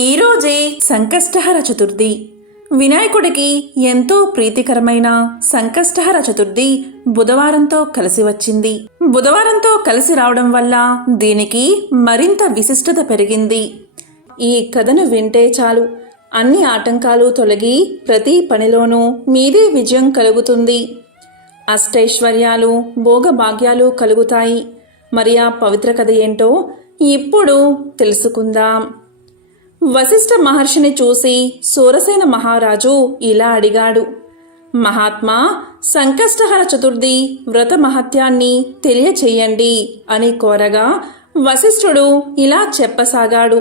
ఈరోజే సంకష్టహర చతుర్థి. వినాయకుడికి ఎంతో ప్రీతికరమైన సంకష్టహర చతుర్థి బుధవారంతో కలిసి వచ్చింది. బుధవారంతో కలిసి రావడం వల్ల దీనికి మరింత విశిష్టత పెరిగింది. ఈ కథను వింటే చాలు అన్ని ఆటంకాలు తొలగి ప్రతి పనిలోనూ మీదే విజయం కలుగుతుంది. అష్టైశ్వర్యాలు భోగభాగ్యాలు కలుగుతాయి. మరి ఆ పవిత్ర కథ ఏంటో ఇప్పుడు తెలుసుకుందాం. వశిష్ఠ మహర్షిని చూసి సూరసేన మహారాజు ఇలా అడిగాడు. మహాత్మా, సంకష్టహర చతుర్థి వ్రత మహత్యాన్ని తెలియచేయండి అని కోరగా వశిష్ఠుడు ఇలా చెప్పసాగాడు.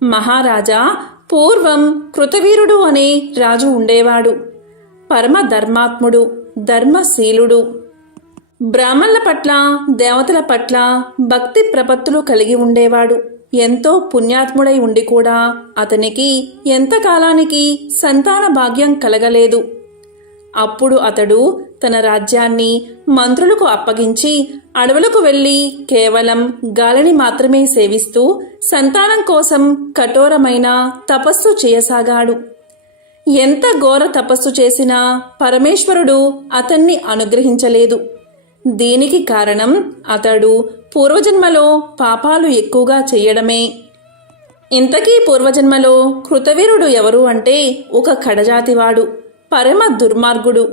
మహారాజా, పూర్వం కృతవీరుడు అనే రాజు ఉండేవాడు. పరమ ధర్మాత్ముడు, ధర్మశీలుడు. బ్రాహ్మణుల పట్ల దేవతల పట్ల భక్తి ప్రపత్తులు కలిగి ఉండేవాడు. ఎంతో పుణ్యాత్ముడై ఉండి కూడా అతనికి ఎంతకాలానికి సంతాన భాగ్యం కలగలేదు. అప్పుడు అతడు తన రాజ్యాన్ని మంత్రులకు అప్పగించి అడవులకు వెళ్ళి కేవలం గాలిని మాత్రమే సేవిస్తూ సంతానం కోసం కఠోరమైన తపస్సు చేయసాగాడు. ఎంత ఘోర తపస్సు చేసినా పరమేశ్వరుడు అతన్ని అనుగ్రహించలేదు. దీనికి కారణం అతడు పూర్వజన్మలో పాపాలు ఎక్కువగా చేయడమే. ఇంతకీ పూర్వజన్మలో కృతవీరుడు ఎవరు అంటే ఒక కడజాతివాడు, పరమ దుర్మార్గుడు.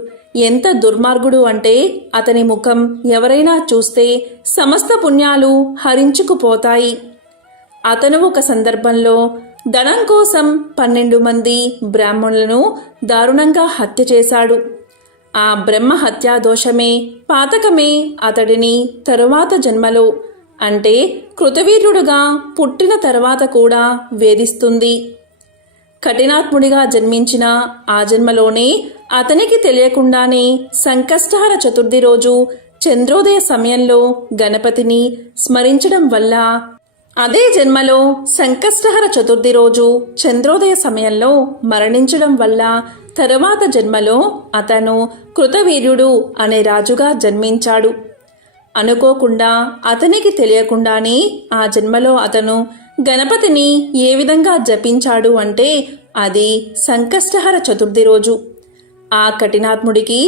ఎంత దుర్మార్గుడు అంటే అతని ముఖం ఎవరైనా చూస్తే సమస్త పుణ్యాలు హరించుకుపోతాయి. అతను ఒక సందర్భంలో ధనం కోసం 12 మంది బ్రాహ్మణులను దారుణంగా హత్య చేశాడు. ఆ బ్రహ్మ హత్యా దోషమే, పాతకమే అతడిని తరువాత జన్మలో అంటే కృతవీర్యుడుగా పుట్టిన తర్వాత కూడా వేధిస్తుంది. కఠినాత్ముడిగా జన్మించిన ఆ జన్మలోనే అతనికి తెలియకుండానే సంకష్టహర చతుర్థి రోజు చంద్రోదయ సమయంలో గణపతిని స్మరించడం వల్ల అదే జన్మలో సంకష్టహర చతుర్థి రోజు చంద్రోదయ సమయంలో మరణించడం వల్ల తరువాత జన్మలో అతను కృతవీర్యుడు అనే రాజుగా జన్మించాడు. అనుకోకుండా అతనికి తెలియకుండానే ఆ జన్మలో అతను గణపతిని ఏ విధంగా జపించాడు అంటే అది సంకష్టహర చతుర్థి రోజు. ఆ కఠినాత్ముడికి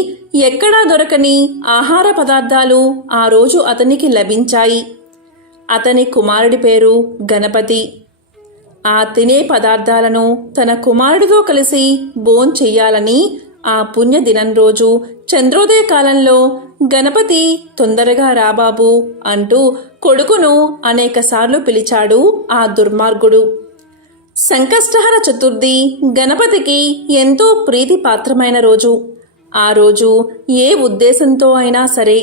ఎక్కడా దొరకని ఆహార పదార్థాలు ఆ రోజు అతనికి లభించాయి. అతని కుమారుడి పేరు గణపతి. ఆ తినే పదార్థాలను తన కుమారుడితో కలిసి భోంచెయ్యాలని ఆ పుణ్య దినం రోజు చంద్రోదయ కాలంలో గణపతి తొందరగా రాబాబు అంటూ కొడుకును అనేకసార్లు పిలిచాడు ఆ దుర్మార్గుడు. సంకష్టహర చతుర్థి గణపతికి ఎంతో ప్రీతిపాత్రమైన రోజు. ఆ రోజు ఏ ఉద్దేశంతో అయినా సరే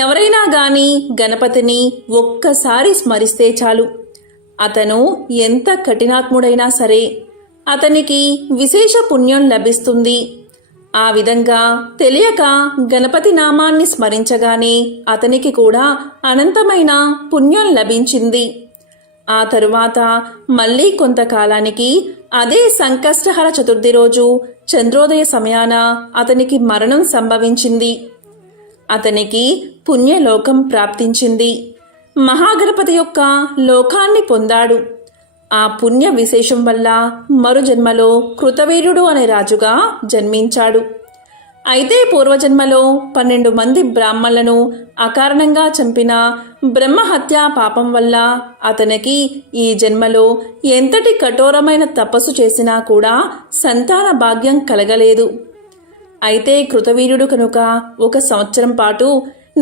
ఎవరైనా గాని గణపతిని ఒక్కసారి స్మరిస్తే చాలు, అతను ఎంత కఠినాత్ముడైనా సరే అతనికి విశేష పుణ్యం లభిస్తుంది. ఆ విధంగా తెలియక గణపతి నామాన్ని స్మరించగానే అతనికి కూడా అనంతమైన పుణ్యం లభించింది. ఆ తరువాత మళ్ళీ కొంతకాలానికి అదే సంకష్టహర చతుర్థి రోజు చంద్రోదయ సమయాన అతనికి మరణం సంభవించింది. అతనికి పుణ్యలోకం ప్రాప్తించింది. మహాగణపతి యొక్క లోకాన్ని పొందాడు. ఆ పుణ్య విశేషం వల్ల మరు జన్మలో కృతవీర్యుడు అనే రాజుగా జన్మించాడు. అయితే పూర్వజన్మలో 12 మంది బ్రాహ్మణులను అకారణంగా చంపిన బ్రహ్మహత్యా పాపం వల్ల అతనికి ఈ జన్మలో ఎంతటి కఠోరమైన తపస్సు చేసినా కూడా సంతాన భాగ్యం కలగలేదు. అయితే కృతవీర్యుడు కనుక 1 సంవత్సరం పాటు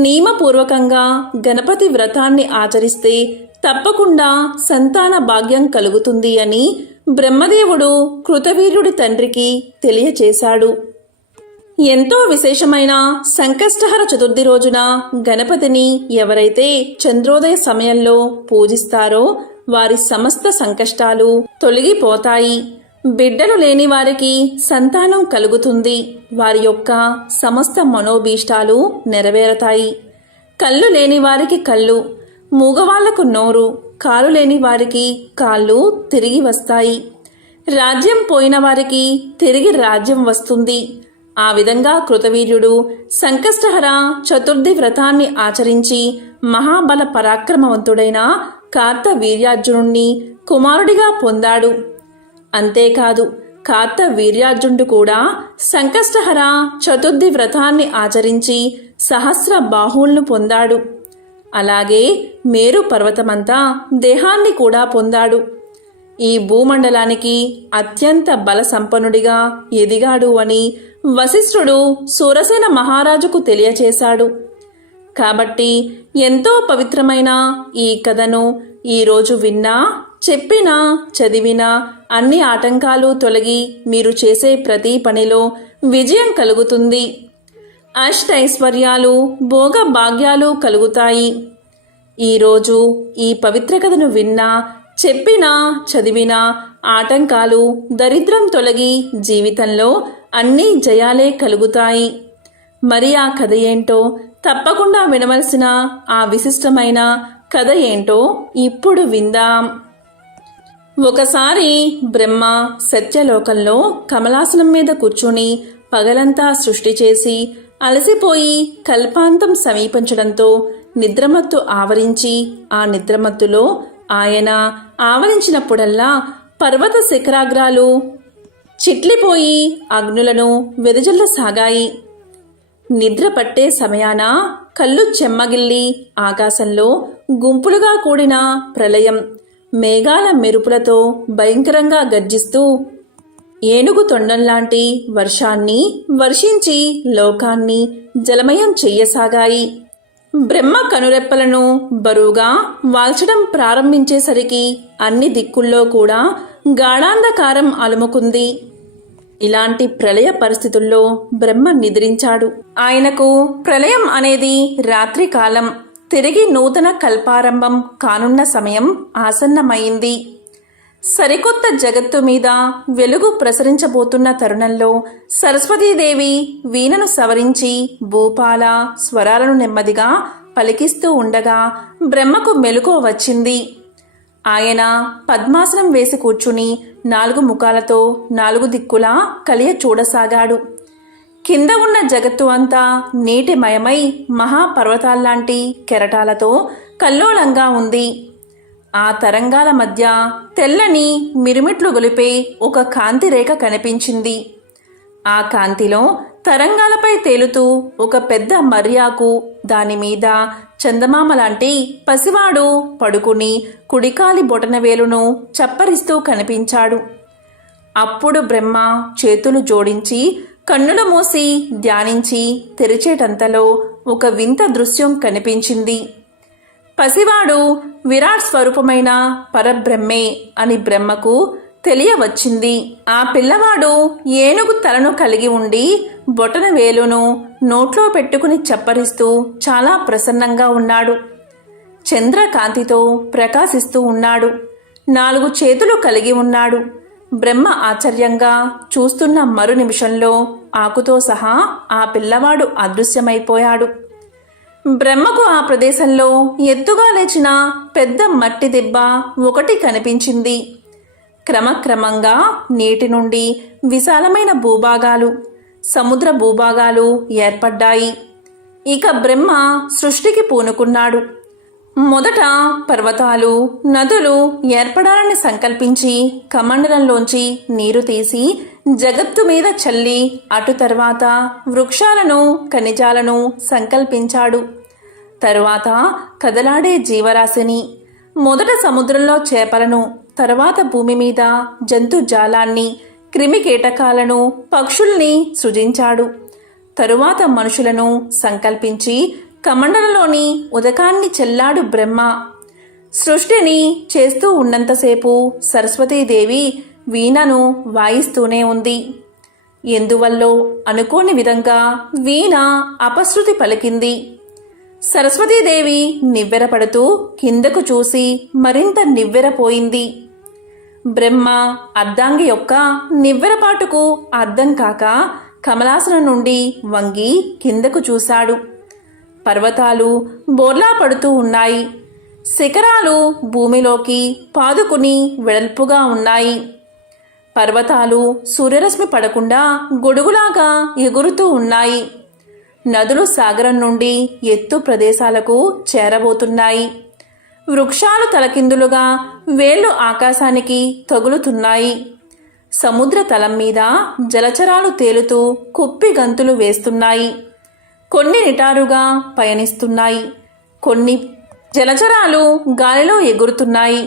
నియమపూర్వకంగా గణపతి వ్రతాన్ని ఆచరిస్తే తప్పకుండా సంతాన భాగ్యం కలుగుతుంది అని బ్రహ్మదేవుడు కృతవీర్యుడి తండ్రికి తెలియచేశాడు. ఎంతో విశేషమైన సంకష్టహర చతుర్థి రోజున గణపతిని ఎవరైతే చంద్రోదయ సమయంలో పూజిస్తారో వారి సమస్త సంకష్టాలు తొలగిపోతాయి. బిడ్డలు లేని వారికి సంతానం కలుగుతుంది. వారి యొక్క సమస్త మనోభీష్టాలు నెరవేరతాయి. కళ్ళు లేని వారికి కళ్ళు, మూగవాళ్లకు నోరు, కాలు లేని వారికి కాళ్ళు తిరిగి వస్తాయి. రాజ్యం పోయిన వారికి తిరిగి రాజ్యం వస్తుంది. ఆ విధంగా కృతవీర్యుడు సంకష్టహర చతుర్థి వ్రతాన్ని ఆచరించి మహాబల పరాక్రమవంతుడైన కార్తవీర్యార్జునుణ్ణి కుమారుడిగా పొందాడు. అంతేకాదు కార్తవీర్యార్జునుడు కూడా సంకష్టహర చతుర్థి వ్రతాన్ని ఆచరించి సహస్ర బాహువులను పొందాడు. అలాగే మేరు పర్వతమంతా దేహాన్ని కూడా పొందాడు. ఈ భూమండలానికి అత్యంత బల సంపన్నుడిగా ఎదిగాడు అని వశిష్ఠుడు సూరసేన మహారాజుకు తెలియచేశాడు. కాబట్టి ఎంతో పవిత్రమైన ఈ కథను ఈరోజు విన్నా, చెప్పినా, చదివినా అన్ని ఆటంకాలు తొలగి మీరు చేసే ప్రతి పనిలో విజయం కలుగుతుంది. అష్టైశ్వర్యాలు, భోగ భాగ్యాలు కలుగుతాయి. ఈరోజు ఈ పవిత్ర కథను విన్నా, చెప్పినా, చదివినా ఆటంకాలు, దరిద్రం తొలగి జీవితంలో అన్ని జయాలే కలుగుతాయి. మరి ఆ కథ ఏంటో, తప్పకుండా వినవలసిన ఆ విశిష్టమైన కథ ఏంటో ఇప్పుడు విందాం. ఒకసారి బ్రహ్మ సత్యలోకంలో కమలాసనం మీద కూర్చుని పగలంతా సృష్టి చేసి అలసిపోయి కల్పాంతం సమీపించడంతో నిద్రమత్తు ఆవరించి, ఆ నిద్రమత్తులో ఆయన ఆవరించినప్పుడల్లా పర్వత శిఖరాగ్రాలు చిట్లిపోయి అగ్నులను వెదజల్లసాగాయి. నిద్ర పట్టే సమయాన కళ్ళు చెమ్మగిల్లి ఆకాశంలో గుంపులుగా కూడిన ప్రళయం మేఘాల మెరుపులతో భయంకరంగా గర్జిస్తూ ఏనుగు తొండంలాంటి వర్షాన్ని వర్షించి లోకాన్ని జలమయం చెయ్యసాగాయి. బ్రహ్మ కనురెప్పలను బరువుగా వాల్చడం ప్రారంభించేసరికి అన్ని దిక్కుల్లో కూడా గాఢాంధకారం అలుముకుంది. ఇలాంటి ప్రళయ పరిస్థితుల్లో బ్రహ్మ నిద్రించాడు. ఆయనకు ప్రళయం అనేది రాత్రి కాలం, తిరిగి నూతన కల్పారంభం కానున్న సమయం ఆసన్నమైంది. సరికొత్త జగత్తు మీద వెలుగు ప్రసరించబోతున్న తరుణంలో సరస్వతీదేవి వీణను సవరించి భూపాల స్వరాలను నెమ్మదిగా పలికిస్తూ ఉండగా బ్రహ్మకు మెలకువ వచ్చింది. ఆయన పద్మాసనం వేసి కూర్చుని 4 ముఖాలతో 4 దిక్కులా కలియ చూడసాగాడు. కింద ఉన్న జగత్తు అంతా నీటిమయమై మహాపర్వతాల్లాంటి కెరటాలతో కల్లోలంగా ఉంది. ఆ తరంగాల మధ్య తెల్లని మిరుమిట్లు గొలిపే ఒక కాంతి రేఖ కనిపించింది. ఆ కాంతిలో తరంగాలపై తేలుతూ ఒక పెద్ద మర్యాకు, దానిమీద చందమామ లాంటి పసివాడు పడుకుని కుడికాలి బొటనవేలును చప్పరిస్తూ కనిపించాడు. అప్పుడు బ్రహ్మ చేతులు జోడించి కన్నులు మూసి ధ్యానించి తెరిచేటంతలో ఒక వింత దృశ్యం కనిపించింది. పసివాడు విరాట్ స్వరూపమైన పరబ్రహ్మే అని బ్రహ్మకు తెలియవచ్చింది. ఆ పిల్లవాడు ఏనుగు తలను కలిగి ఉండి బొటన వేలును నోట్లో పెట్టుకుని చప్పరిస్తూ చాలా ప్రసన్నంగా ఉన్నాడు. చంద్రకాంతితో ప్రకాశిస్తూ ఉన్నాడు. 4 చేతులు కలిగి ఉన్నాడు. బ్రహ్మ ఆశ్చర్యంగా చూస్తున్న మరు నిమిషంలో ఆకుతో సహా ఆ పిల్లవాడు అదృశ్యమైపోయాడు. బ్రహ్మకు ఆ ప్రదేశంలో ఎత్తుగా లేచిన పెద్ద మట్టి దిబ్బ ఒకటి కనిపించింది. క్రమక్రమంగా నీటి నుండి విశాలమైన భూభాగాలు, సముద్ర భూభాగాలు ఏర్పడ్డాయి. ఇక బ్రహ్మ సృష్టికి పూనుకున్నాడు. మొదట పర్వతాలు, నదులు ఏర్పడాలని సంకల్పించి కమండలంలోంచి నీరు తీసి జగత్తు మీద చల్లి, అటు తర్వాత వృక్షాలను, ఖనిజాలను సంకల్పించాడు. తరువాత కదలాడే జీవరాశిని, మొదట సముద్రంలో చేపలను, తరువాత భూమి మీద జంతుజాలాన్ని, క్రిమికీటకాలను, పక్షుల్ని సృజించాడు. తరువాత మనుషులను సంకల్పించి కమండలంలోని ఉదకాన్ని చెల్లాడు బ్రహ్మ. సృష్టిని చేస్తూ ఉన్నంతసేపు సరస్వతీదేవి వీణను వాయిస్తూనే ఉంది. ఎందువల్లో అనుకోని విధంగా వీణ అపశృతి పలికింది. సరస్వతీదేవి నివ్వెరపడుతూ కిందకు చూసి మరింత నివ్వెరపోయింది. బ్రహ్మ అర్ధాంగి యొక్క నివ్వెరపాటుకు అర్థం కాక కమలాసనం నుండి వంగి కిందకు చూశాడు. పర్వతాలు బోర్లా పడుతూ ఉన్నాయి. శిఖరాలు భూమిలోకి పాదుకుని వెడల్పుగా ఉన్నాయి. పర్వతాలు సూర్యరశ్మి పడకుండా గొడుగులాగా ఎగురుతూ ఉన్నాయి. నదులు సాగరం నుండి ఎత్తు ప్రదేశాలకు చేరబోతున్నాయి. వృక్షాలు తలకిందులుగా వేళ్లు ఆకాశానికి తగులుతున్నాయి. సముద్ర తలం మీద జలచరాలు తేలుతూ కుప్పి గంతులు వేస్తున్నాయి. కొన్ని నిటారుగా పయనిస్తున్నాయి. కొన్ని జలచరాలు గాలిలో ఎగురుతున్నాయి.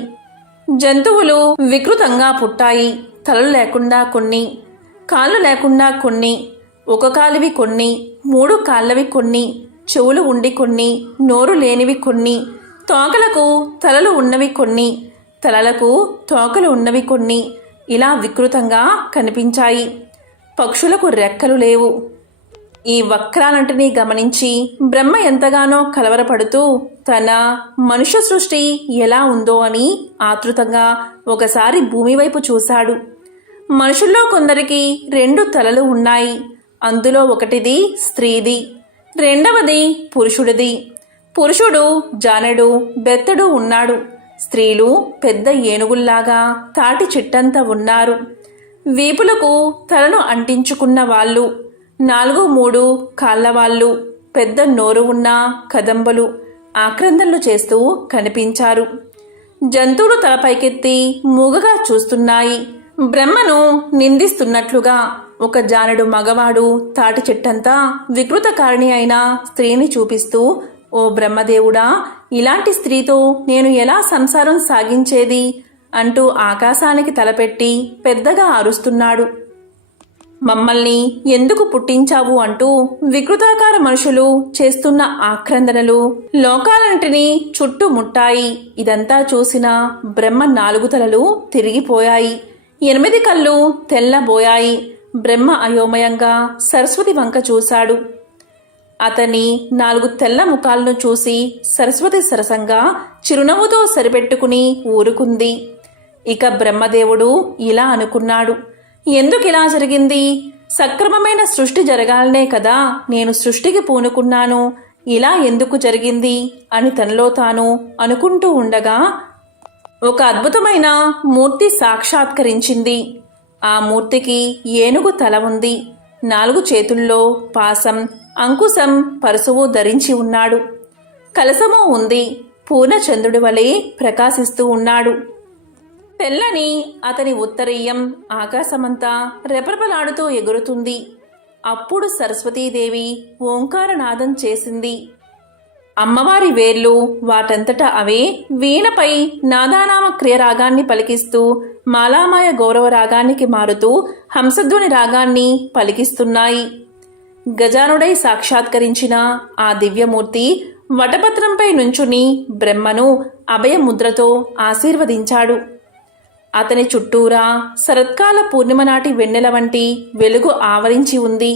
జంతువులు వికృతంగా పుట్టాయి. తలలు లేకుండా కొన్ని, కాళ్ళు లేకుండా కొన్ని, ఒక కాలివి కొన్ని, 3 కాళ్ళవి కొన్ని, చెవులు ఉండి కొన్ని, నోరు లేనివి కొన్ని, తోకలకు తలలు ఉన్నవి కొన్ని, తలలకు తోకలు ఉన్నవి కొన్ని, ఇలా వికృతంగా కనిపించాయి. పక్షులకు రెక్కలు లేవు. ఈ వక్రాలంటినీ గమనించి బ్రహ్మ ఎంతగానో కలవరపడుతూ తన మనుష్య సృష్టి ఎలా ఉందో అని ఆతృతంగా ఒకసారి భూమి వైపు చూశాడు. మనుషుల్లో కొందరికి 2 తలలు ఉన్నాయి. అందులో ఒకటిది స్త్రీది, రెండవది పురుషుడిది. పురుషుడు జానెడు బెత్తడు ఉన్నాడు. స్త్రీలు పెద్ద ఏనుగుల్లాగా తాటి చెట్టంతా ఉన్నారు. వీపులకు తలను అంటించుకున్న వాళ్ళు, 4-3 కాళ్ళవాళ్ళు, పెద్ద నోరు ఉన్న కదంబలు ఆక్రందనలు చేస్తూ కనిపించారు. జంతువులు తలపైకెత్తి మూగగా చూస్తున్నాయి. బ్రహ్మను నిందిస్తున్నట్లుగా ఒక జానెడు మగవాడు తాటి చెట్టంతా వికృతకారిణి అయిన స్త్రీని చూపిస్తూ, ఓ బ్రహ్మదేవుడా, ఇలాంటి స్త్రీతో నేను ఎలా సంసారం సాగించేది అంటూ ఆకాశానికి తలపెట్టి పెద్దగా అరుస్తున్నాడు. మమ్మల్ని ఎందుకు పుట్టించావు అంటూ వికృతాకార మనుషులు చేస్తున్న ఆక్రందనలు లోకాలంటిని చుట్టుముట్టాయి. ఇదంతా చూసిన బ్రహ్మ 4 తలలు తిరిగిపోయాయి. 8 కళ్ళు తెల్లబోయాయి. బ్రహ్మ అయోమయంగా సరస్వతి వంక చూశాడు. అతని 4 తెల్ల ముఖాలను చూసి సరస్వతి సరసంగా చిరునవ్వుతో సరిపెట్టుకుని ఊరుకుంది. ఇక బ్రహ్మదేవుడు ఇలా అనుకున్నాడు, ఎందుకిలా జరిగింది? సక్రమమైన సృష్టి జరగాలనే కదా నేను సృష్టికి పూనుకున్నాను. ఇలా ఎందుకు జరిగింది అని తనలో తాను అనుకుంటూ ఉండగా ఒక అద్భుతమైన మూర్తి సాక్షాత్కరించింది. ఆ మూర్తికి ఏనుగు తల ఉంది. 4 చేతుల్లో పాసం, అంకుశం, పరశువు ధరించి ఉన్నాడు. కలశము ఉంది. పూర్ణచంద్రుడి వలె ప్రకాశిస్తూ ఉన్నాడు. తెల్లని అతని ఉత్తరీయం ఆకాశమంతా రెపరెపలాడుతూ ఎగురుతుంది. అప్పుడు సరస్వతీదేవి ఓంకారనాదం చేసింది. అమ్మవారి వేర్లు వాటంతట అవే వీణపై నాదానామ క్రియ రాగాన్ని పలికిస్తూ మాలామాయ గౌరవ రాగానికి మారుతూ హంసధ్వని రాగాన్ని పలికిస్తున్నాయి. గజానుడై సాక్షాత్కరించిన ఆ దివ్యమూర్తి వటపత్రంపై నుంచుని బ్రహ్మను అభయముద్రతో ఆశీర్వదించాడు. అతని చుట్టూరా శరత్కాల పూర్ణిమ నాటి వెన్నెల వంటి వెలుగు ఆవరించి ఉంది.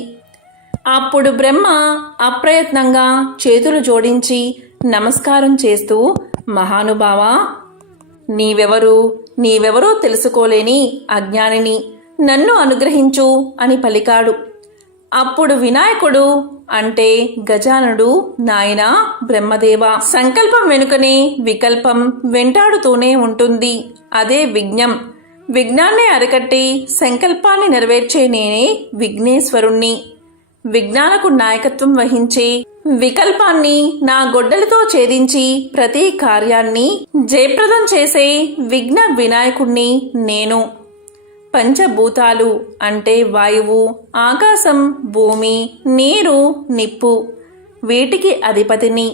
అప్పుడు బ్రహ్మ అప్రయత్నంగా చేతులు జోడించి నమస్కారం చేస్తూ, మహానుభావా, నీవెవరో తెలుసుకోలేని అజ్ఞానిని, నన్ను అనుగ్రహించు అని పలికాడు. అప్పుడు వినాయకుడు అంటే గజాననుడు, నాయనా బ్రహ్మదేవ, సంకల్పం వెనుకనే వికల్పం వెంటాడుతూనే ఉంటుంది. అదే విఘ్నం. విఘ్నాన్ని అరికట్టి సంకల్పాన్ని నెరవేర్చే నేనే విఘ్నేశ్వరుణ్ణి. విఘ్నాలకు నాయకత్వం వహించి వికల్పాన్ని నా గొడ్డలితో ఛేదించి ప్రతి కార్యాన్ని జయప్రదం చేసే విఘ్న వినాయకుణ్ణి నేను. పంచభూతాలు అంటే వాయువు, ఆకాశం, భూమి, నీరు, నిప్పు, వీటికి అధిపతిని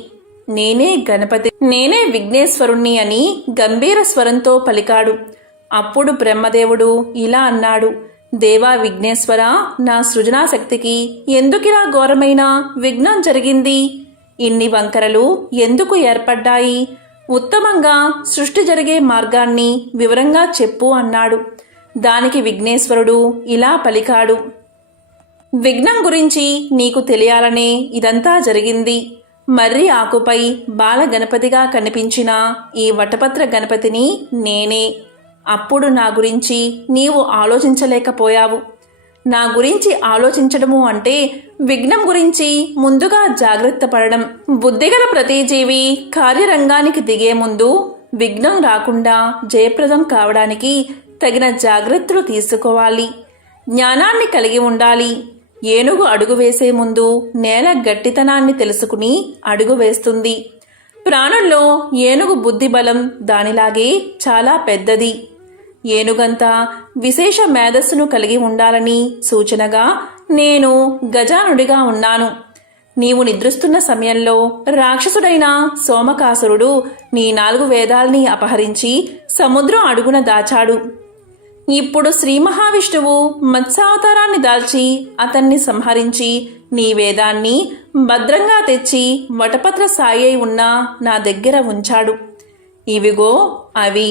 నేనే గణపతి, నేనే విఘ్నేశ్వరుణ్ణి అని గంభీర స్వరంతో పలికాడు. అప్పుడు బ్రహ్మదేవుడు ఇలా అన్నాడు, దేవా విఘ్నేశ్వర, నా సృజనాశక్తికి ఎందుకిలా ఘోరమైన విఘ్నం జరిగింది? ఇన్ని వంకరలు ఎందుకు ఏర్పడ్డాయి? ఉత్తమంగా సృష్టి జరిగే మార్గాన్ని వివరంగా చెప్పు అన్నాడు. దానికి విఘ్నేశ్వరుడు ఇలా పలికాడు, విఘ్నం గురించి నీకు తెలియాలనే ఇదంతా జరిగింది. మర్రి ఆకుపై బాల గణపతిగా కనిపించిన ఈ వటపత్ర గణపతిని నేనే. అప్పుడు నా గురించి నీవు ఆలోచించలేకపోయావు. నా గురించి ఆలోచించడము అంటే విఘ్నం గురించి ముందుగా జాగ్రత్త పడడం. బుద్ధిగల ప్రతి జీవి కార్యరంగానికి దిగే ముందు విఘ్నం రాకుండా జయప్రదం కావడానికి తగిన జాగ్రత్తలు తీసుకోవాలి. జ్ఞానాన్ని కలిగి ఉండాలి. ఏనుగు అడుగు వేసే ముందు నేల గట్టితనాన్ని తెలుసుకుని అడుగు వేస్తుంది. ప్రాణుల్లో ఏనుగు బుద్ధిబలం దానిలాగే చాలా పెద్దది. ఏనుగంత విశేష మేధస్సును కలిగి ఉండాలని సూచనగా నేను గజానుడిగా ఉన్నాను. నీవు నిద్రిస్తున్న సమయంలో రాక్షసుడైన సోమకాసురుడు నీ 4 వేదాల్ని అపహరించి సముద్రం అడుగున దాచాడు. ఇప్పుడు శ్రీ మహావిష్ణువు మత్స్యావతారాన్ని దాల్చి అతన్ని సంహరించి నీ వేదాన్ని భద్రంగా తెచ్చి వటపత్ర సాయి ఉన్న నా దగ్గర ఉంచాడు. ఇవిగో అవి,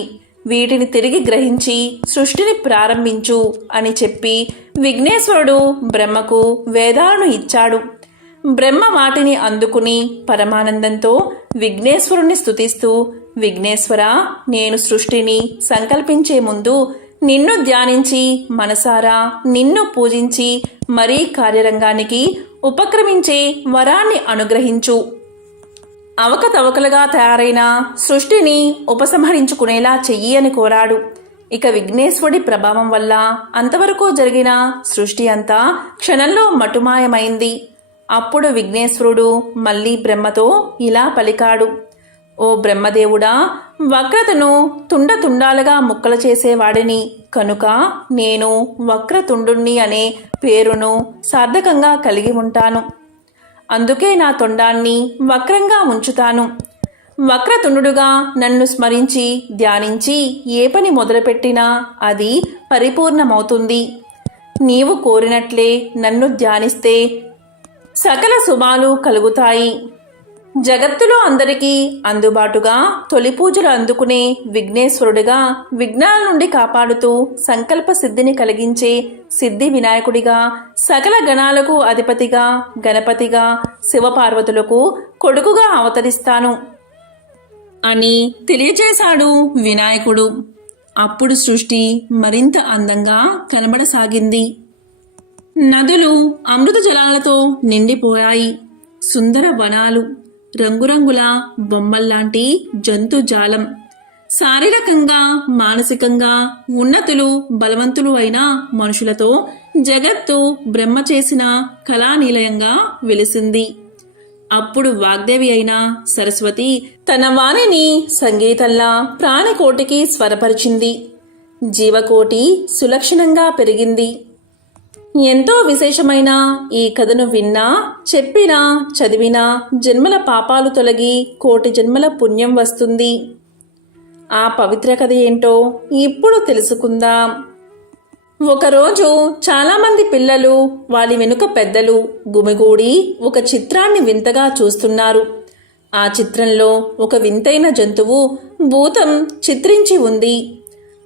వీటిని తిరిగి గ్రహించి సృష్టిని ప్రారంభించు అని చెప్పి విఘ్నేశ్వరుడు బ్రహ్మకు వేదాలను ఇచ్చాడు. బ్రహ్మ వాటిని అందుకుని పరమానందంతో విఘ్నేశ్వరుణ్ణి స్తుతిస్తూ, విఘ్నేశ్వర, నేను సృష్టిని సంకల్పించే ముందు నిన్ను ధ్యానించి మనసారా నిన్ను పూజించి మరీ కార్యరంగానికి ఉపక్రమించే వరాన్ని అనుగ్రహించు. అవకతవకలుగా తయారైన సృష్టిని ఉపసంహరించుకునేలా చెయ్యి అని కోరాడు. ఇక విఘ్నేశ్వరుడి ప్రభావం వల్ల అంతవరకు జరిగిన సృష్టి అంతా క్షణంలో మటుమాయమైంది. అప్పుడు విఘ్నేశ్వరుడు మళ్ళీ బ్రహ్మతో ఇలా పలికాడు. ఓ బ్రహ్మదేవుడా, వక్రతను తుండతుండాలుగా ముక్కలు చేసేవాడిని కనుక నేను వక్రతుండుణ్ణి అనే పేరును సార్థకంగా కలిగి ఉంటాను. అందుకే నా తొండాన్ని వక్రంగా ఉంచుతాను. వక్రతుండుడుగా నన్ను స్మరించి ధ్యానించి ఏ పని మొదలుపెట్టినా అది పరిపూర్ణమవుతుంది. నీవు కోరినట్లే నన్ను ధ్యానిస్తే సకల శుభాలు కలుగుతాయి. జగత్తులో అందరికీ అందుబాటుగా తొలి పూజలు అందుకునే విఘ్నేశ్వరుడిగా, విఘ్నాల నుండి కాపాడుతూ సంకల్ప సిద్ధిని కలిగించే సిద్ధి వినాయకుడిగా, సకల గణాలకు అధిపతిగా గణపతిగా, శివపార్వతులకు కొడుకుగా అవతరిస్తాను అని తెలియజేశాడు వినాయకుడు. అప్పుడు సృష్టి మరింత అందంగా కనబడసాగింది. నదులు అమృత జలాలతో నిండిపోయాయి. సుందర వనాలు, రంగురంగుల బొమ్మల్లాంటి జంతుజాలం, శారీరకంగా మానసికంగా ఉన్నతులు బలవంతులు అయిన మనుషులతో జగత్తు బ్రహ్మ చేసిన కళానిలయంగా వెలిసింది. అప్పుడు వాగ్దేవి అయిన సరస్వతి తన వాణిని సంగీతంలా ప్రాణికోటికి స్వరపరిచింది. జీవకోటి సులక్షణంగా పెరిగింది. ఎంతో విశేషమైన ఈ కథను విన్నా, చెప్పినా, చదివినా జన్మల పాపాలు తొలగి కోటి జన్మల పుణ్యం వస్తుంది. ఆ పవిత్ర కథ ఏంటో ఇప్పుడు తెలుసుకుందాం. ఒకరోజు చాలామంది పిల్లలు, వాళ్ళ వెనుక పెద్దలు గుమిగూడి ఒక చిత్రాన్ని వింతగా చూస్తున్నారు. ఆ చిత్రంలో ఒక వింతైన జంతువు భూతం చిత్రించి ఉంది.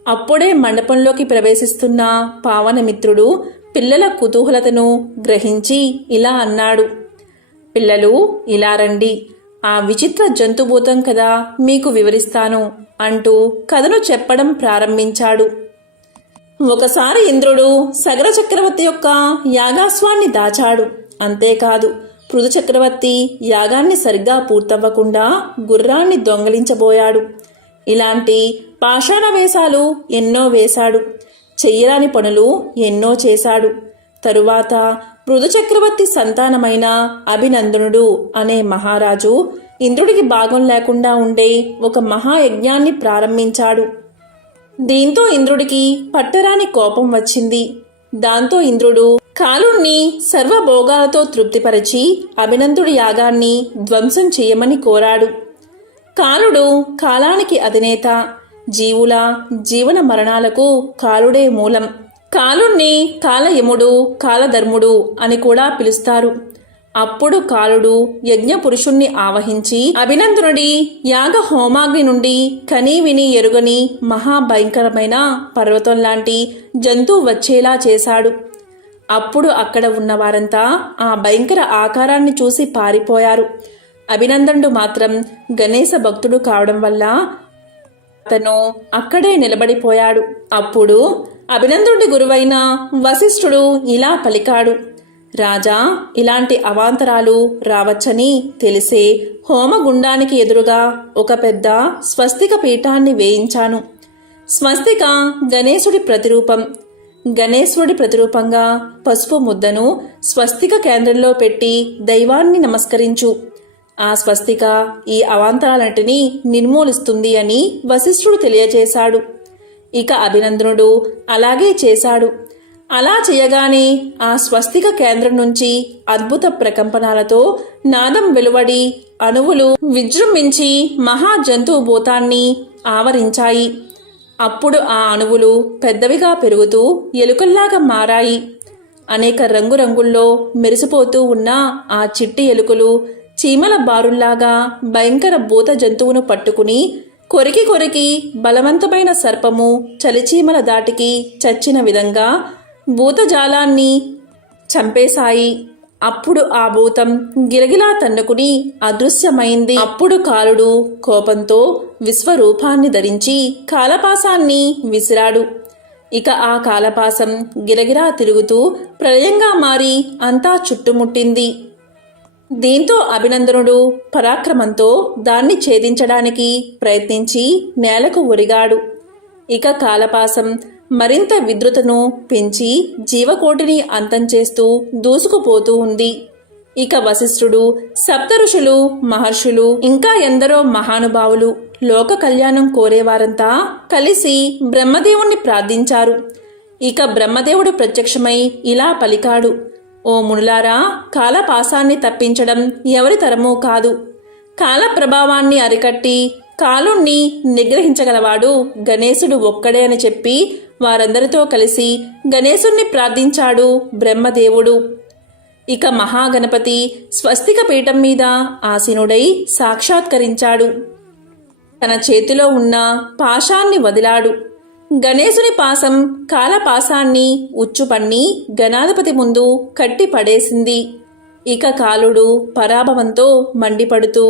అప్పుడే మండపంలోకి ప్రవేశిస్తున్న పావనమిత్రుడు పిల్లల కుతూహలతను గ్రహించి ఇలా అన్నాడు. పిల్లలు, ఇలా రండి, ఆ విచిత్ర జంతుభూతం కదా మీకు వివరిస్తాను అంటూ కథను చెప్పడం ప్రారంభించాడు. ఒకసారి ఇంద్రుడు సగర చక్రవర్తి యొక్క యాగాశ్వాన్ని దాచాడు. అంతేకాదు, పృథు చక్రవర్తి యాగాన్ని సరిగ్గా పూర్తవ్వకుండా గుర్రాన్ని దొంగలించబోయాడు. ఇలాంటి పాషాణ వేషాలు ఎన్నో వేశాడు. చెయ్యరాని పనులు ఎన్నో చేశాడు. తరువాత పృథు చక్రవర్తి సంతానమైన అభినందనుడు అనే మహారాజు ఇంద్రుడికి భాగం లేకుండా ఉండే ఒక మహాయజ్ఞాన్ని ప్రారంభించాడు. దీంతో ఇంద్రుడికి పట్టరాని కోపం వచ్చింది. దాంతో ఇంద్రుడు కాలుణ్ణి సర్వభోగాలతో తృప్తిపరిచి అభినందుడి యాగాన్ని ధ్వంసం చేయమని కోరాడు. కాలుడు కాలానికి అధినేత. జీవుల జీవన మరణాలకు కాలుడే మూలం. కాలుణ్ణి కాలయముడు, కాలధర్ముడు అని కూడా పిలుస్తారు. అప్పుడు కాలుడు యజ్ఞపురుషుణ్ణి ఆవహించి అభినందనుడి యాగ హోమాగ్ని నుండి కనీ విని ఎరుగని మహాభయంకరమైన పర్వతం లాంటి జంతువు వచ్చేలా చేశాడు. అప్పుడు అక్కడ ఉన్నవారంతా ఆ భయంకర ఆకారాన్ని చూసి పారిపోయారు. అభినందనుడు మాత్రం గణేశ భక్తుడు కావడం వల్ల అతను అక్కడే నిలబడిపోయాడు. అప్పుడు అభినందుడి గురువైన వశిష్ఠుడు ఇలా పలికాడు. రాజా, ఇలాంటి అవాంతరాలు రావచ్చని తెలిసే హోమగుండానికి ఎదురుగా ఒక పెద్ద స్వస్తిక పీఠాన్ని వేయించాను. స్వస్తిక గణేశుడి ప్రతిరూపం. గణేశుడి ప్రతిరూపంగా పసుపు ముద్దను స్వస్తిక కేంద్రంలో పెట్టి దైవాన్ని నమస్కరించు. ఆ స్వస్తిక ఈ అవాంతరాలన్నిటినీ నిర్మూలిస్తుంది అని వశిష్ఠుడు తెలియజేశాడు. ఇక అభినందనుడు అలాగే చేశాడు. అలా చేయగానే ఆ స్వస్తిక కేంద్రం నుంచి అద్భుత ప్రకంపనాలతో నాదం వెలువడి అణువులు విజృంభించి మహా జంతువు భూతాన్ని ఆవరించాయి. అప్పుడు ఆ అణువులు పెద్దవిగా పెరుగుతూ ఎలుకల్లాగా మారాయి. అనేక రంగురంగుల్లో మెరిసిపోతూ ఉన్న ఆ చిట్టి ఎలుకలు చీమల బారుల్లాగా భయంకర భూత జంతువును పట్టుకుని కొరికి కొరికి బలవంతమైన సర్పము చలిచీమల దాటికి చచ్చిన విధంగా భూతజాలాన్ని చంపేశాయి. అప్పుడు ఆ భూతం గిలగిలా తన్నుకుని అదృశ్యమైంది. అప్పుడు కాలుడు కోపంతో విశ్వరూపాన్ని ధరించి కాలపాసాన్ని విసిరాడు. ఇక ఆ కాలపాసం గిరగిరా తిరుగుతూ ప్రళయంగా మారి అంతా చుట్టుముట్టింది. దీంతో అభినందనుడు పరాక్రమంతో దాన్ని ఛేదించడానికి ప్రయత్నించి నేలకు ఒరిగాడు. ఇక కాలపాసం మరింత విద్రుతను పెంచి జీవకోటిని అంతం చేస్తూ దూసుకుపోతూ ఉంది. ఇక వశిష్ఠుడు, సప్తఋషులు, మహర్షులు ఇంకా ఎందరో మహానుభావులు లోక కళ్యాణం కోరేవారంతా కలిసి బ్రహ్మదేవుణ్ణి ప్రార్థించారు. ఇక బ్రహ్మదేవుడు ప్రత్యక్షమై ఇలా పలికాడు: ఓ మునులారా, కాలపాసాన్ని తప్పించడం ఎవరి తరమూ కాదు. కాల ప్రభావాన్ని అరికట్టి కాలుణ్ణి నిగ్రహించగలవాడు గణేశుడు ఒక్కడే అని చెప్పి వారందరితో కలిసి గణేశుణ్ణి ప్రార్థించాడు బ్రహ్మదేవుడు. ఇక మహాగణపతి స్వస్తిక పీఠం మీద ఆసీనుడై సాక్షాత్కరించాడు. తన చేతిలో ఉన్న పాశాన్ని వదిలాడు. గణేశుని పాసం కాలపాసాన్ని ఉచ్చుపన్ని గణాధిపతి ముందు కట్టి పడేసింది. ఇక కాలుడు పరాభవంతో మండిపడుతూ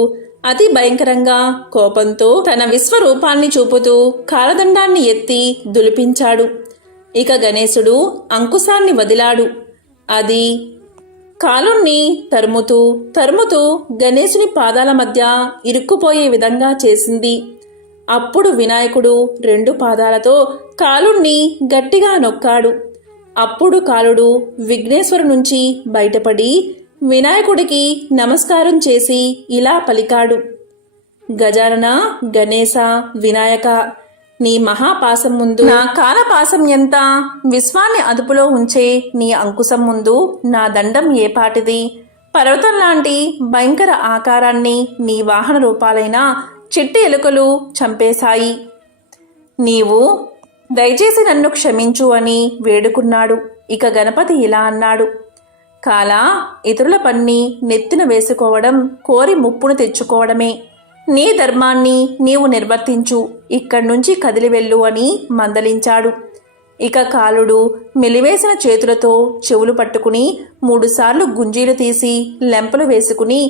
అతి భయంకరంగా కోపంతో తన విశ్వరూపాన్ని చూపుతూ కాలదండాన్ని ఎత్తి దులిపించాడు. ఇక గణేశుడు అంకుశాన్ని వదిలాడు. అది కాలుణ్ణి తరుముతూ తరుముతూ గణేశుని పాదాల మధ్య ఇరుక్కుపోయే విధంగా చేసింది. అప్పుడు వినాయకుడు 2 పాదాలతో కాలుణ్ణి గట్టిగా నొక్కాడు. అప్పుడు కాలుడు విఘ్నేశ్వరు నుంచి బయటపడి వినాయకుడికి నమస్కారం చేసి ఇలా పలికాడు: గజానన, గణేశ, వినాయక, నీ మహాపాసం ముందు నా కాలపాసం ఎంత? విశ్వాన్ని అదుపులో ఉంచే నీ అంకుశం ముందు నా దండం ఏపాటిది? పర్వతం లాంటి భయంకర ఆకారాన్ని నీ వాహన రూపాలైన చిట్టి ఎలుకలు చంపేశాయి. నీవు దయచేసి నన్ను క్షమించు అని వేడుకున్నాడు. ఇక గణపతి ఇలా అన్నాడు: కాల, ఇతరుల పన్ని నెత్తిన వేసుకోవడం కోరి ముప్పును తెచ్చుకోవడమే. నీ ధర్మాన్ని నీవు నిర్వర్తించు, ఇక్కడి నుంచి కదిలి వెళ్ళు అని మందలించాడు. ఇక కాలుడు మెలివేసిన చేతులతో చెవులు పట్టుకుని 3 సార్లు గుంజీలు తీసి లెంపలు వేసుకుని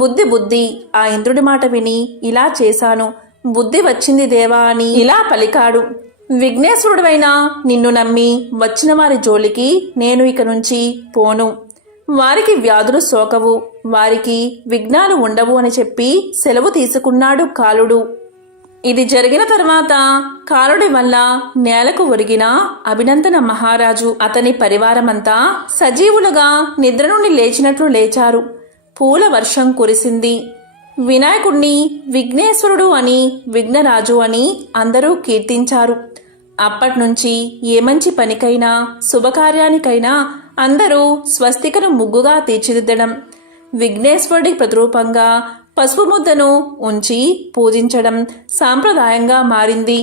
బుద్ధి ఆ ఇంద్రుడి మాట విని ఇలా చేశాను, బుద్ధి వచ్చింది దేవా అని ఇలా పలికాడు: విఘ్నేశ్వరుడైనా నిన్ను నమ్మి వచ్చిన వారి జోలికి నేను ఇక నుంచి పోను. వారికి వ్యాధులు సోకవు, వారికి విఘ్నాలు ఉండవు అని చెప్పి సెలవు తీసుకున్నాడు కాలుడు. ఇది జరిగిన తర్వాత కాలుడి వల్ల నేలకు ఒరిగిన అభినందన మహారాజు అతని పరివారమంతా సజీవులుగా నిద్ర నుండి లేచినట్లు లేచారు. పూల వర్షం కురిసింది. వినాయకుణ్ణి విఘ్నేశ్వరుడు అని, విఘ్నరాజు అని అందరూ కీర్తించారు. అప్పట్నుంచి ఏ మంచి పనికైనా శుభకార్యానికైనా అందరూ స్వస్తికను ముగ్గుగా తీర్చిదిద్దడం, విఘ్నేశ్వరుడి ప్రతిరూపంగా పసుపు ముద్దను ఉంచి పూజించడం సాంప్రదాయంగా మారింది.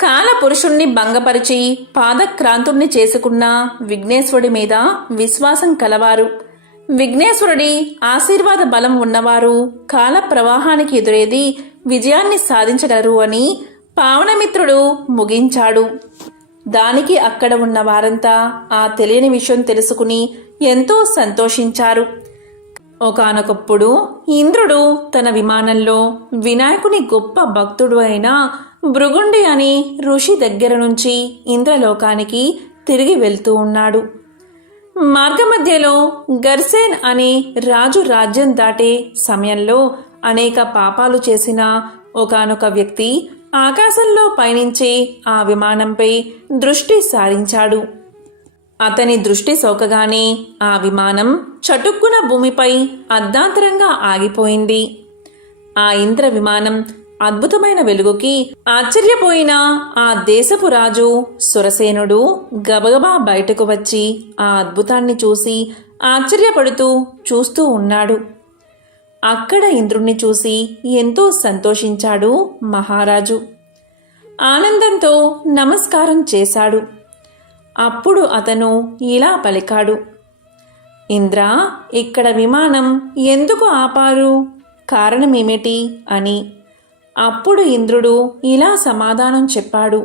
కాలపురుషుణ్ణి భంగపరిచి పాదక్రాంతుణ్ణి చేసుకున్న విఘ్నేశ్వరుడి మీద విశ్వాసం కలవారు, విఘ్నేశ్వరుడి ఆశీర్వాద బలం ఉన్నవారు కాల ప్రవాహానికి ఎదురేది విజయాన్ని సాధించగలరు అని పావనమిత్రుడు ముగించాడు. దానికి అక్కడ ఉన్న వారంతా ఆ తెలియని విషయం తెలుసుకుని ఎంతో సంతోషించారు. ఒకానొకప్పుడు ఇంద్రుడు తన విమానంలో వినాయకుని గొప్ప భక్తుడు అయిన భృగుండి అని ఋషి దగ్గర నుంచి ఇంద్రలోకానికి తిరిగి వెళ్తూ ఉన్నాడు. మార్గమధ్యలో గర్సేన్ అనే రాజు రాజ్యం దాటే సమయంలో అనేక పాపాలు చేసిన ఒకానొక వ్యక్తి ఆకాశంలో పయనించే ఆ విమానంపై దృష్టి సారించాడు. అతని దృష్టి సోకగానే ఆ విమానం చటుక్కున భూమిపై అర్ధాంతరంగా ఆగిపోయింది. ఆ ఇంద్ర విమానం అద్భుతమైన వెలుగుకి ఆశ్చర్యపోయిన ఆ దేశపు రాజు సురసేనుడు గబగబా బయటకు వచ్చి ఆ అద్భుతాన్ని చూసి ఆశ్చర్యపడుతూ చూస్తూ ఉన్నాడు. అక్కడ ఇంద్రుణ్ణి చూసి ఎంతో సంతోషించాడు మహారాజు. ఆనందంతో నమస్కారం చేశాడు. అప్పుడు అతను ఇలా పలికాడు, ఇంద్ర, ఇక్కడ విమానం ఎందుకు ఆపారు? కారణమేమిటి అని. అప్పుడు ఇంద్రుడు ఇలా సమాధానం చెప్పాడు,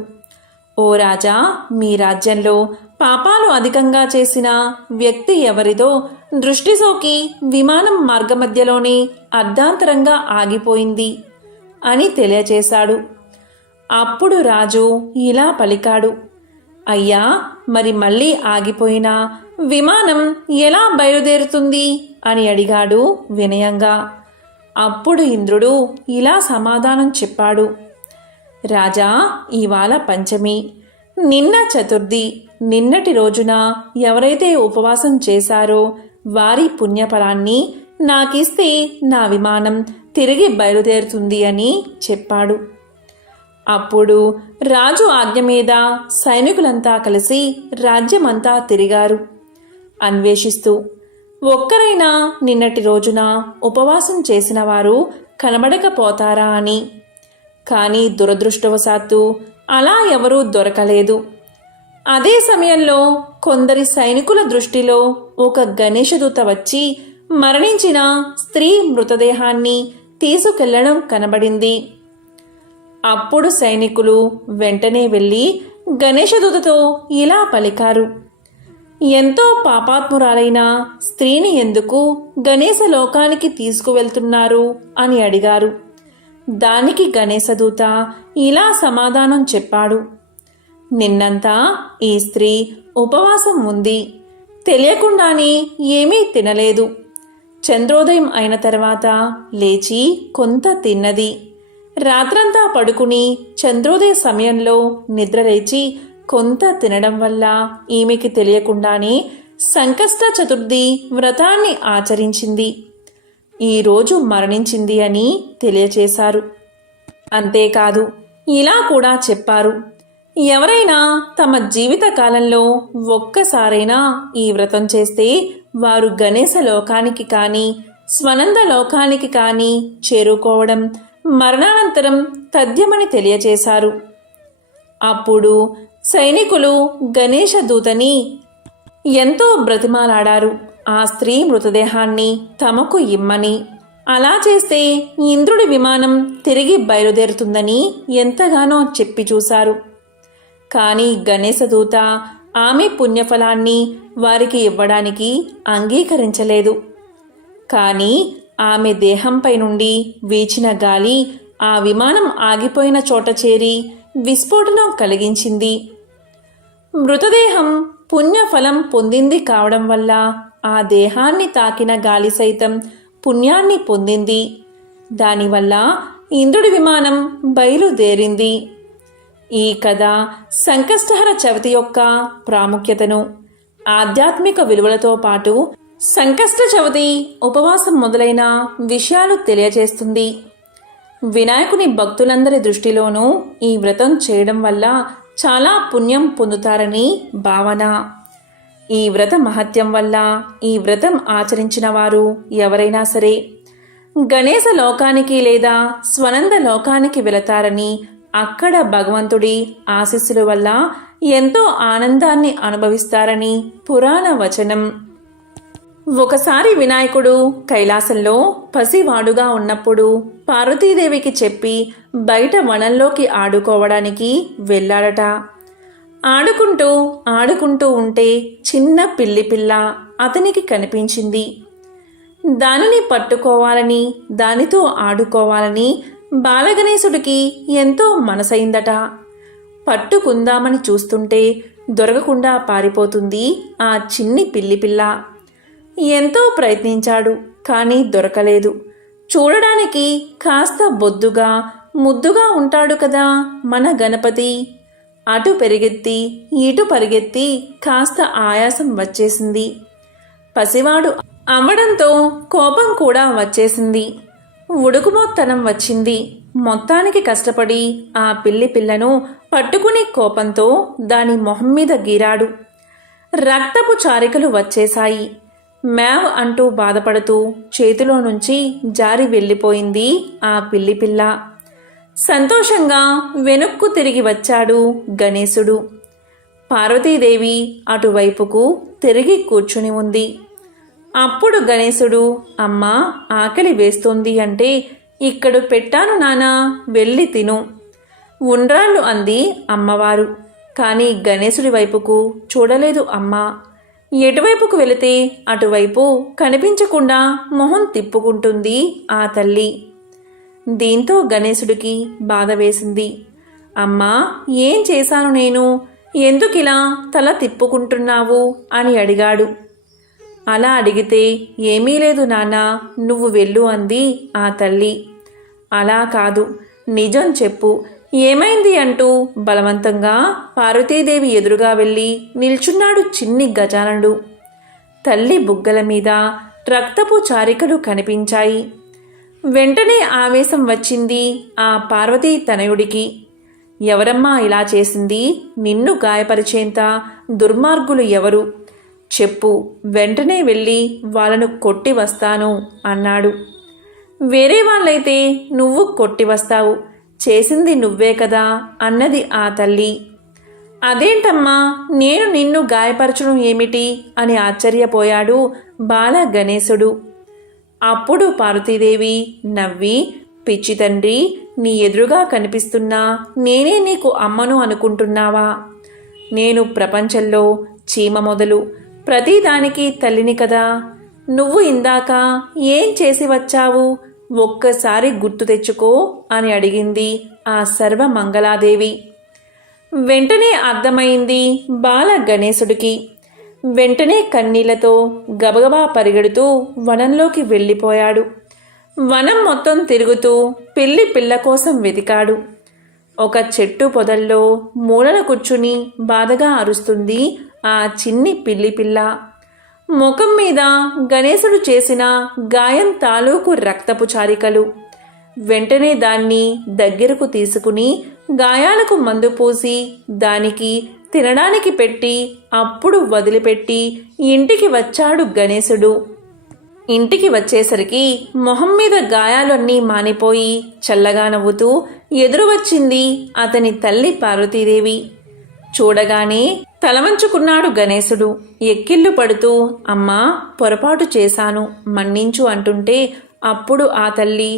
ఓ రాజా, మీ రాజ్యంలో పాపాలు అధికంగా చేసిన వ్యక్తి ఎవరిదో దృష్టి సోకి విమానం మార్గమధ్యలోనే అర్ధాంతరంగా ఆగిపోయింది అని తెలియచేశాడు. అప్పుడు రాజు ఇలా పలికాడు, అయ్యా, మరి మళ్ళీ ఆగిపోయిన విమానం ఎలా బయలుదేరుతుంది అని అడిగాడు వినయంగా. అప్పుడు ఇంద్రుడు ఇలా సమాధానం చెప్పాడు, రాజా, ఇవాళ పంచమి, నిన్న చతుర్థి. నిన్నటి రోజున ఎవరైతే ఉపవాసం చేశారో వారి పుణ్యఫలాన్ని నాకిస్తే నా విమానం తిరిగి బయలుదేరుతుంది అని చెప్పాడు. అప్పుడు రాజు ఆజ్ఞ మీద సైనికులంతా కలిసి రాజ్యమంతా తిరిగారు, అన్వేషిస్తూ. ఒక్కరైనా నిన్నటి రోజున ఉపవాసం చేసిన వారు కనబడకపోతారా అని. కానీ దురదృష్టవశాత్తు అలా ఎవరూ దొరకలేదు. అదే సమయంలో కొందరి సైనికుల దృష్టిలో ఒక గణేశదూత వచ్చి మరణించిన స్త్రీ మృతదేహాన్ని తీసుకెళ్లడం కనబడింది. అప్పుడు సైనికులు వెంటనే వెళ్ళి గణేశదూతతో ఇలా పలికారు, ఎంతో పాపాత్మురాలైన స్త్రీని ఎందుకు గణేశ లోకానికి తీసుకువెళ్తున్నారు అని అడిగారు. దానికి గణేశదూత ఇలా సమాధానం చెప్పాడు, నిన్నంతా ఈ స్త్రీ ఉపవాసం ఉంది, తెలియకుండానే ఏమీ తినలేదు. చంద్రోదయం అయిన తర్వాత లేచి కొంత తిన్నది. రాత్రంతా పడుకుని చంద్రోదయ సమయంలో నిద్రలేచి కొంత తినడం వల్ల ఈమెకి తెలియకుండానే సంకష్ట చతుర్థి వ్రతాన్ని ఆచరించింది. ఈరోజు మరణించింది అని తెలియచేశారు. అంతేకాదు, ఇలా కూడా చెప్పారు, ఎవరైనా తమ జీవిత కాలంలో ఒక్కసారైనా ఈ వ్రతం చేస్తే వారు గణేశ లోకానికి కానీ స్వనంద లోకానికి కానీ చేరుకోవడం మరణానంతరం తథ్యమని తెలియచేశారు. అప్పుడు సైనికులు గణేశ దూతని ఎంతో బ్రతిమాలాడారు ఆ స్త్రీ మృతదేహాన్ని తమకు ఇమ్మని. అలా చేస్తే ఇంద్రుడి విమానం తిరిగి బయలుదేరుతుందని ఎంతగానో చెప్పి చూశారు. కానీ గణేశదూత ఆమె పుణ్యఫలాన్ని వారికి ఇవ్వడానికి అంగీకరించలేదు. కానీ ఆమె దేహంపై నుండి వీచిన గాలి ఆ విమానం ఆగిపోయిన చోట చేరి విస్ఫోటనం కలిగించింది. మృతదేహం పుణ్యఫలం పొందింది కావడం వల్ల ఆ దేహాన్ని తాకిన గాలి సైతం పుణ్యాన్ని పొందింది. దానివల్ల ఇంద్రుడి విమానం బయలుదేరింది. ఈ కథ సంకష్టహర చవితి యొక్క ప్రాముఖ్యతను, ఆధ్యాత్మిక విలువలతో పాటు సంకష్ట చవితి ఉపవాసం మొదలైన విషయాలు తెలియజేస్తుంది. వినాయకుని భక్తులందరి దృష్టిలోనూ ఈ వ్రతం చేయడం వల్ల చాలా పుణ్యం పొందుతారని భావన. ఈ వ్రత మహత్యం వల్ల ఈ వ్రతం ఆచరించిన వారు ఎవరైనా సరే గణేశ లోకానికి లేదా స్వనంద లోకానికి వెళతారని, అక్కడ భగవంతుడి ఆశీస్సుల వల్ల ఎంతో ఆనందాన్ని అనుభవిస్తారని పురాణ వచనం. ఒకసారి వినాయకుడు కైలాసంలో పసివాడుగా ఉన్నప్పుడు పార్వతీదేవికి చెప్పి బయట వనంలోకి ఆడుకోవడానికి వెళ్ళాడట. ఆడుకుంటూ ఆడుకుంటూ ఉంటే చిన్న పిల్లి అతనికి కనిపించింది. దానిని పట్టుకోవాలని, దానితో ఆడుకోవాలని బాలగణేశుడికి ఎంతో మనసైందట. పట్టుకుందామని చూస్తుంటే దొరకకుండా పారిపోతుంది ఆ చిన్ని పిల్లి. ఎంతో ప్రయత్నించాడు, కానీ దొరకలేదు. చూడడానికి కాస్త బొద్దుగా ముద్దుగా ఉంటాడు కదా మన గణపతి. అటు పెరిగెత్తి ఇటు పరిగెత్తి కాస్త ఆయాసం వచ్చేసింది. పసివాడు అవ్వడంతో కోపం కూడా వచ్చేసింది. ఉడుకుమోత్తనం వచ్చింది. మొత్తానికి కష్టపడి ఆ పిల్లను పట్టుకుని కోపంతో దాని మొహం మీద గీరాడు. రక్తపు చారికలు వచ్చేశాయి. మ్యావ్ అంటూ బాధపడుతూ చేతిలో నుంచి జారి వెళ్ళిపోయింది ఆ పిల్ల. సంతోషంగా వెనుక్కు తిరిగి వచ్చాడు గణేశుడు. పార్వతీదేవి అటువైపుకు తిరిగి కూర్చుని ఉంది. అప్పుడు గణేశుడు, అమ్మా ఆకలి వేస్తోంది అంటే, ఇక్కడ పెట్టాను నానా, వెళ్ళి తిను. ఉండ్రాళ్ళు అంది అమ్మవారు. కానీ గణేశుడి వైపుకు చూడలేదు అమ్మ. ఎటువైపుకు వెళితే అటువైపు కనిపించకుండా మొహం తిప్పుకుంటుంది ఆ తల్లి. దీంతో గణేశుడికి బాధ వేసింది. అమ్మా ఏం చేశాను నేను, ఎందుకిలా తల తిప్పుకుంటున్నావు అని అడిగాడు. అలా అడిగితే ఏమీ లేదు నాన్నా, నువ్వు వెళ్ళు అంది ఆ తల్లి. అలా కాదు, నిజం చెప్పు, ఏమైంది అంటూ బలవంతంగా పార్వతీదేవి ఎదురుగా వెళ్ళి నిల్చున్నాడు చిన్ని గజాననుడు. తల్లి బుగ్గల మీద రక్తపు చారికలు కనిపించాయి. వెంటనే ఆవేశం వచ్చింది ఆ పార్వతీ తనయుడికి. ఎవరమ్మా ఇలా చేసింది? నిన్ను గాయపరిచేంత దుర్మార్గులు ఎవరు? చెప్పు, వెంటనే వెళ్ళి వాళ్ళను కొట్టి వస్తాను అన్నాడు. వేరే వాళ్ళైతే నువ్వు కొట్టి వస్తావు, చేసింది నువ్వే కదా అన్నది ఆ తల్లి. అదేంటమ్మా, నేను నిన్ను గాయపరచడం ఏమిటి అని ఆశ్చర్యపోయాడు బాల గణేశుడు. అప్పుడు పార్వతీదేవి నవ్వి, పిచ్చి తండ్రి, నీ ఎదురుగా కనిపిస్తున్నా నేనే నీకు అమ్మను అనుకుంటున్నావా? నేను ప్రపంచంలో చీమ మొదలు ప్రతిదానికి తల్లిని కదా. నువ్వు ఇందాక ఏం చేసి వచ్చావు, ఒక్కసారి గుర్తు తెచ్చుకో అని అడిగింది ఆ సర్వమంగళాదేవి. వెంటనే అర్థమైంది బాల గణేశుడికి. వెంటనే కన్నీళ్లతో గబగబా పరిగెడుతూ వనంలోకి వెళ్ళిపోయాడు. వనం మొత్తం తిరుగుతూ పిల్ల కోసం వెతికాడు. ఒక చెట్టు పొదల్లో మూలన కూర్చుని బాధగా అరుస్తుంది ఆ చిన్ని పిల్ల. ముఖం మీద గణేశుడు చేసిన గాయం తాలూకు రక్తపు చారికలు. వెంటనే దాన్ని దగ్గరకు తీసుకుని గాయాలకు మందు పూసి దానికి తినడానికి పెట్టి అప్పుడు వదిలిపెట్టి ఇంటికి వచ్చాడు గణేశుడు. ఇంటికి వచ్చేసరికి మొహం మీద గాయాలన్నీ మానిపోయి చల్లగా నవ్వుతూ ఎదురు వచ్చింది అతని తల్లి పార్వతీదేవి. చూడగానే తలవంచుకున్నాడు గణేశుడు. ఎక్కిళ్ళు పడుతూ, అమ్మా పొరపాటు చేశాను, మన్నించు అంటుంటే అప్పుడు ఆ తల్లి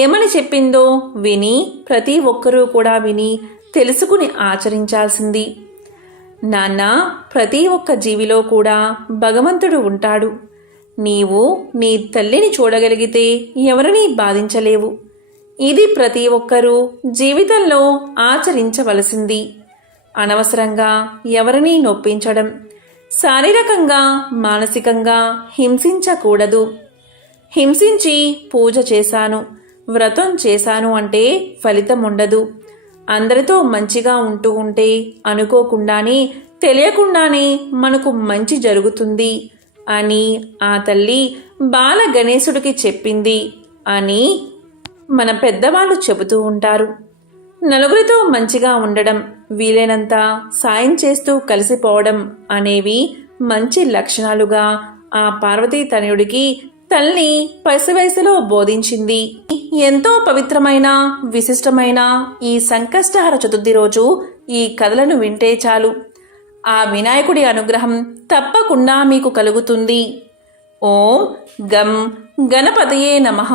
ఏమని చెప్పిందో విని ప్రతి ఒక్కరూ కూడా విని తెలుసుకుని ఆచరించాల్సింది. నాన్న, ప్రతి ఒక్క జీవిలో కూడా భగవంతుడు ఉంటాడు. నీవు నీ తల్లిని చూడగలిగితే ఎవరినీ బాధించలేవు. ఇది ప్రతి ఒక్కరూ జీవితంలో ఆచరించవలసింది. అనవసరంగా ఎవరినీ నొప్పించడం, శారీరకంగా మానసికంగా హింసించకూడదు. హింసించి పూజ చేశాను, వ్రతం చేశాను అంటే ఫలితం ఉండదు. అందరితో మంచిగా ఉంటూ ఉంటే అనుకోకుండానే తెలియకుండానే మనకు మంచి జరుగుతుంది అని ఆ తల్లి బాల గణేశుడికి చెప్పింది అని మన పెద్దవాళ్ళు చెబుతూ ఉంటారు. నలుగురితో మంచిగా ఉండడం, వీలైనంత సాయం చేస్తూ కలిసిపోవడం అనేవి మంచి లక్షణాలుగా ఆ పార్వతీ తనయుడికి తల్లి పసివయసులో బోధించింది. ఎంతో పవిత్రమైన విశిష్టమైన ఈ సంకష్టహర చతుర్థి రోజు ఈ కథలను వింటే చాలు, ఆ వినాయకుడి అనుగ్రహం తప్పకుండా మీకు కలుగుతుంది. ఓం గం గణపతయే నమః.